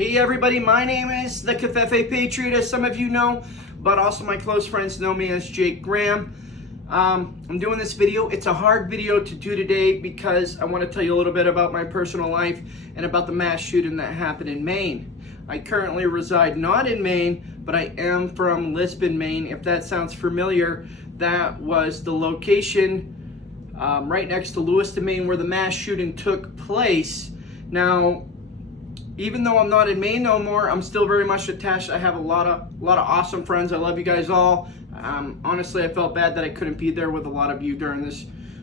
Hey everybody, my name is the Covfefe Patriot, as some of you know, but also my close friends know me as Jake Graham. I'm doing this video. It's a hard video to do today because I want to tell you a little bit about my personal life and about the mass shooting that happened in Maine. I currently reside not in Maine, but I am from Lisbon, Maine. If that sounds familiar, that was the location right next to Lewiston, Maine, where the mass shooting took place. Now, even though I'm not in Maine no more, I'm still very much attached. I have a lot of awesome friends. I love you guys all. Honestly, I felt bad that I couldn't be there with a lot of you during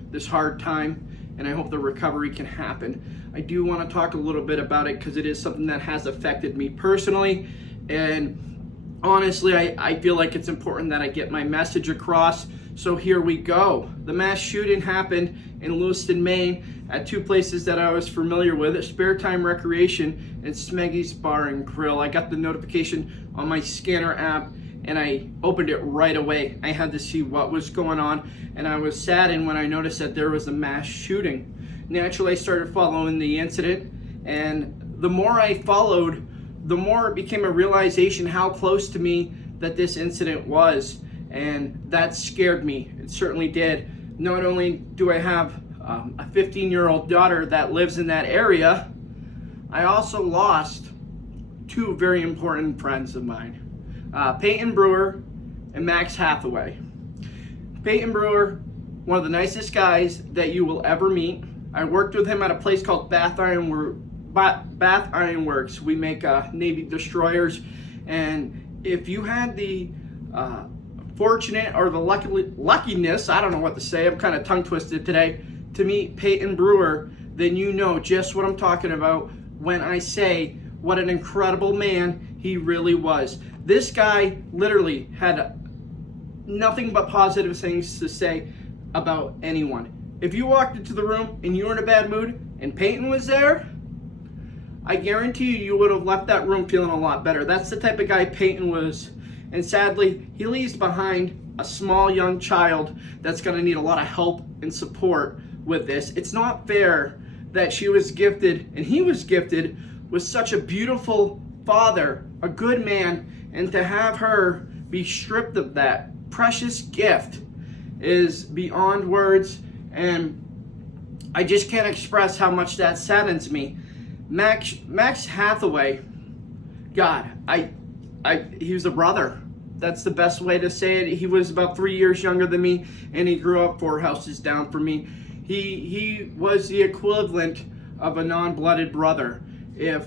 this hard time, and I hope the recovery can happen. I do want to talk a little bit about it because it is something that has affected me personally, and honestly, I feel like it's important that I get my message across. So here we go. The mass shooting happened in Lewiston, Maine, at two places that I was familiar with, Spare Time Recreation and Smeggy's Bar and Grill. I got the notification on my scanner app and I opened it right away. I had to see what was going on, and I was saddened when I noticed that there was a mass shooting. Naturally, I started following the incident, and the more I followed, the more it became a realization how close to me that this incident was, and that scared me. It certainly did. Not only do I have a 15-year-old daughter that lives in that area, I also lost two very important friends of mine, Peyton Brewer and Max Hathaway. Peyton Brewer, one of the nicest guys that you will ever meet. I worked with him at a place called Bath Iron Works. We make Navy destroyers, and if you had the fortunate or the luckiness, I don't know what to say, I'm kind of tongue twisted today, to meet Peyton Brewer, then you know just what I'm talking about when I say what an incredible man he really was. This guy literally had nothing but positive things to say about anyone. If you walked into the room and you were in a bad mood and Peyton was there, I guarantee you would have left that room feeling a lot better. That's the type of guy Peyton was. And sadly, he leaves behind a small young child that's going to need a lot of help and support with this. It's not fair that she was gifted and he was gifted with such a beautiful father, a good man, and to have her be stripped of that precious gift is beyond words, and I just can't express how much that saddens me. Max Hathaway, God, he was a brother. That's the best way to say it. He was about 3 years younger than me, and he grew up 4 houses down from me. He was the equivalent of a non-blooded brother. If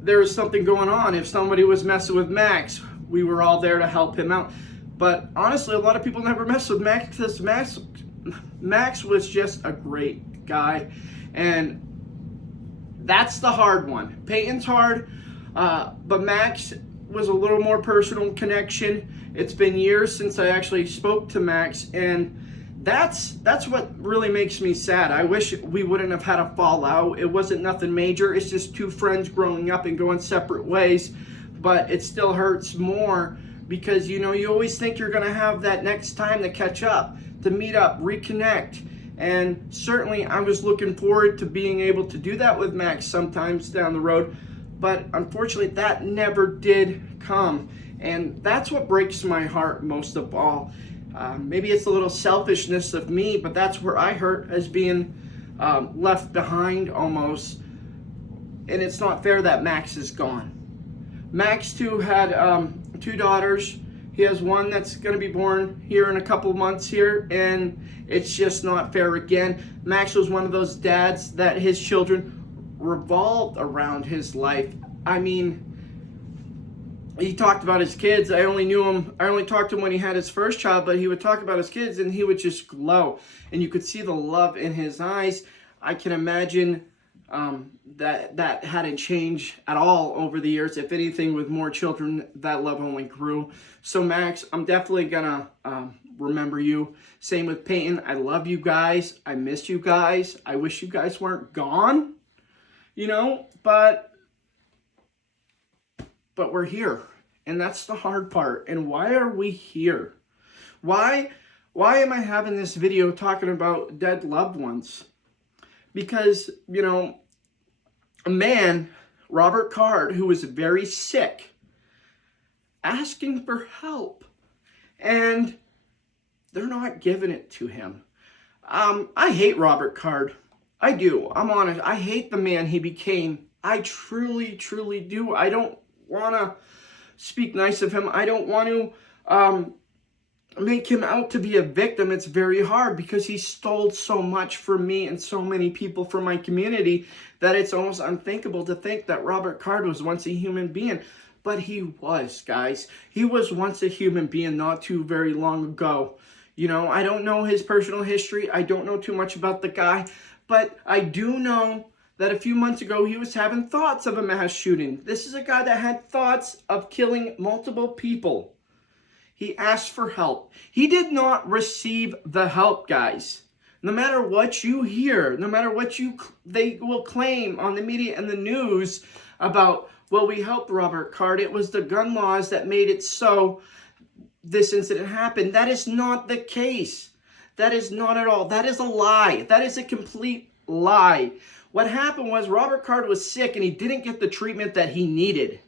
there was something going on, if somebody was messing with Max, we were all there to help him out. But honestly, a lot of people never mess with Max because Max was just a great guy, and that's the hard one. Peyton's hard, but Max was a little more personal connection. It's been years since I actually spoke to Max, and that's what really makes me sad. I wish we wouldn't have had a fallout. It wasn't nothing major. It's just two friends growing up and going separate ways, but it still hurts more because, you know, you always think you're going to have that next time to catch up, to meet up, reconnect. And certainly I was looking forward to being able to do that with Max sometimes down the road, but unfortunately that never did come. And that's what breaks my heart most of all. Maybe it's a little selfishness of me, but that's where I hurt, as being left behind almost. And it's not fair that Max is gone. Max too had 2 daughters. He has one that's going to be born here in a couple months here, and it's just not fair again. Max was one of those dads that his children revolved around his life. I mean, he talked about his kids. I only talked to him when he had his first child, but he would talk about his kids and he would just glow, and you could see the love in his eyes. I can imagine that hadn't changed at all over the years. If anything, with more children, that love only grew. So Max, I'm definitely gonna remember you. Same with Peyton. I love you guys. I miss you guys. I wish you guys weren't gone, you know, but we're here, and that's the hard part. And why are we here? Why am I having this video talking about dead loved ones? Because, you know, a man Robert Card, who was very sick, asking for help. And they're not giving it to him. I hate Robert Card. I do. I'm honest. I hate the man he became. I truly, truly do. I don't want to speak nice of him. I don't want to make him out to be a victim. It's very hard because he stole so much from me and so many people from my community that it's almost unthinkable to think that Robert Card was once a human being. But he was, guys. He was once a human being not too very long ago. You know, I don't know his personal history. I don't know too much about the guy. But I do know that a few months ago he was having thoughts of a mass shooting. This is a guy that had thoughts of killing multiple people. He asked for help. He did not receive the help, guys. No matter what you hear, no matter what they will claim on the media and the news about, well, we helped Robert Card. It was the gun laws that made it so this incident happened. That is not the case. That is not at all. That is a lie. That is a complete lie. What happened was Robert Card was sick and he didn't get the treatment that he needed.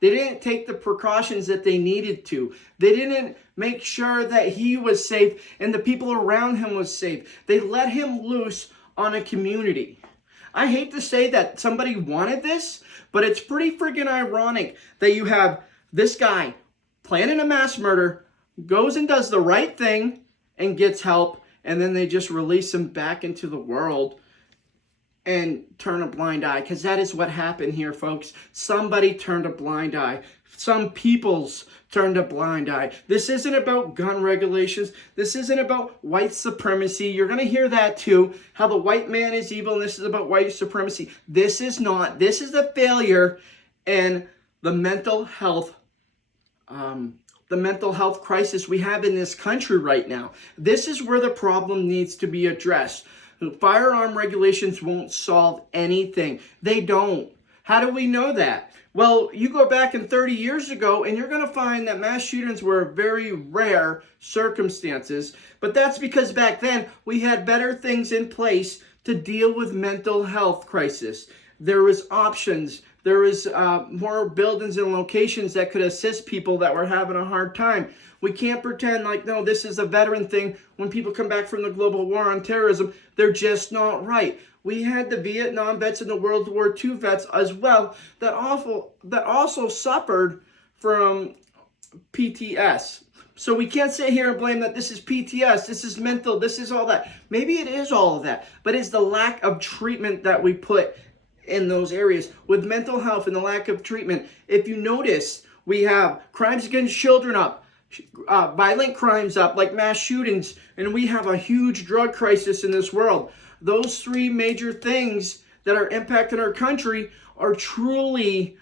They didn't take the precautions that they needed to. They didn't make sure that he was safe and the people around him was safe. They let him loose on a community. I hate to say that somebody wanted this, but it's pretty friggin' ironic that you have this guy planning a mass murder, goes and does the right thing and gets help, and then they just release him back into the world and turn a blind eye, because that is what happened here, folks. Somebody turned a blind eye. Some peoples turned a blind eye. This isn't about gun regulations. This isn't about white supremacy. You're going to hear that too, how the white man is evil, and this is about white supremacy. This is not. This is a failure in the mental health crisis we have in this country right now. This is where the problem needs to be addressed. Firearm regulations won't solve anything. They don't. How do we know that? Well, you go back in 30 years ago and you're going to find that mass shootings were very rare circumstances. But that's because back then we had better things in place to deal with mental health crisis. There was options. There was more buildings and locations that could assist people that were having a hard time. We can't pretend like, no, this is a veteran thing. When people come back from the global war on terrorism, they're just not right. We had the Vietnam vets and the World War II vets as well that also suffered from PTS. So we can't sit here and blame that this is PTS, this is mental, this is all that. Maybe it is all of that, but it's the lack of treatment that we put in those areas with mental health and the lack of treatment. If you notice, we have crimes against children up, violent crimes up like mass shootings, and we have a huge drug crisis in this world. Those three major things that are impacting our country are truly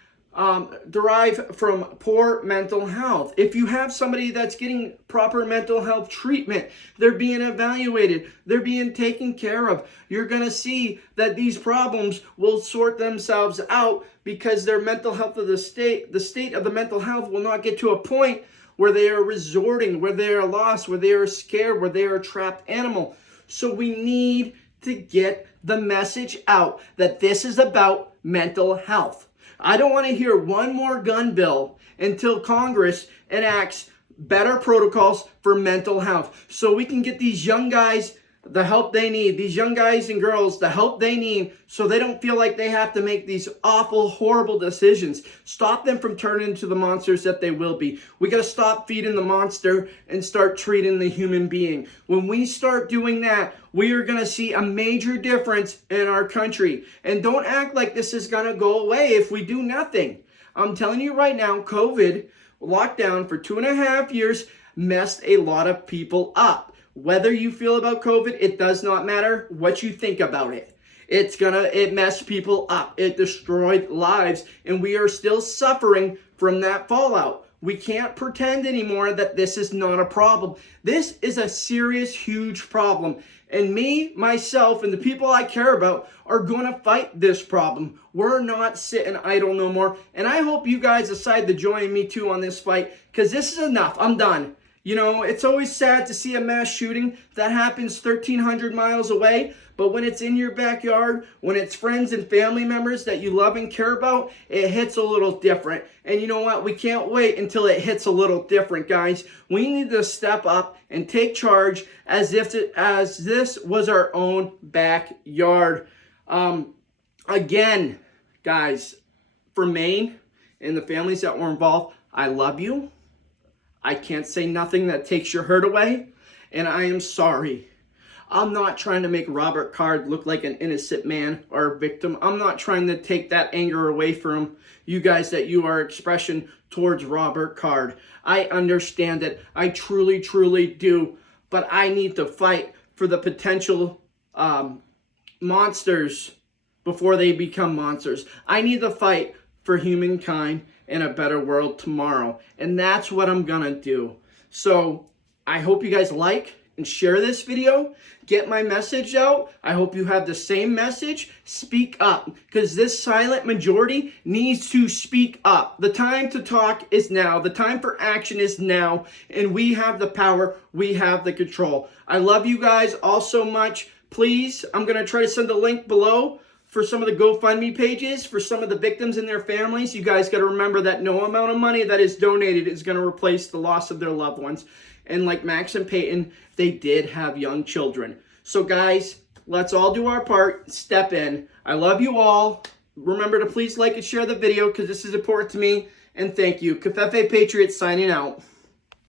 derived from poor mental health. If you have somebody that's getting proper mental health treatment, they're being evaluated, they're being taken care of, you're going to see that these problems will sort themselves out because their mental health of the state of the mental health will not get to a point where they are resorting, where they are lost, where they are scared, where they are a trapped animal. So we need to get the message out that this is about mental health. I don't want to hear one more gun bill until Congress enacts better protocols for mental health so we can get these young guys the help they need, these young guys and girls the help they need so they don't feel like they have to make these awful, horrible decisions. Stop them from turning into the monsters that they will be. We got to stop feeding the monster and start treating the human being. When we start doing that, we are going to see a major difference in our country. And don't act like this is going to go away if we do nothing. I'm telling you right now, COVID, lockdown for 2.5 years, messed a lot of people up. Whether you feel about COVID, it does not matter what you think about it. It messed people up. It destroyed lives, and we are still suffering from that fallout. We can't pretend anymore that this is not a problem. This is a serious, huge problem. And me, myself, and the people I care about are going to fight this problem. We're not sitting idle no more. And I hope you guys decide to join me too on this fight, because this is enough. I'm done. You know, it's always sad to see a mass shooting that happens 1,300 miles away, but when it's in your backyard, when it's friends and family members that you love and care about, it hits a little different. And you know what? We can't wait until it hits a little different, guys. We need to step up and take charge as this was our own backyard. Again, guys, for Maine and the families that were involved, I love you. I can't say nothing that takes your hurt away, and I am sorry. I'm not trying to make Robert Card look like an innocent man or a victim. I'm not trying to take that anger away from you guys that you are expressing towards Robert Card. I understand it. I truly, truly do. But I need to fight for the potential monsters before they become monsters. I need to fight for humankind in a better world tomorrow. And that's what I'm gonna do. So I hope you guys like and share this video. Get my message out. I hope you have the same message. Speak up, because this silent majority needs to speak up. The time to talk is now. The time for action is now. And we have the power. We have the control. I love you guys all so much. Please, I'm gonna try to send a link below for some of the GoFundMe pages for some of the victims and their families. You guys got to remember that no amount of money that is donated is going to replace the loss of their loved ones. And like Max and Peyton, they did have young children. So guys, let's all do our part. Step in. I love you all. Remember to please like and share the video because this is important to me. And thank you. Covfefe Patriots signing out.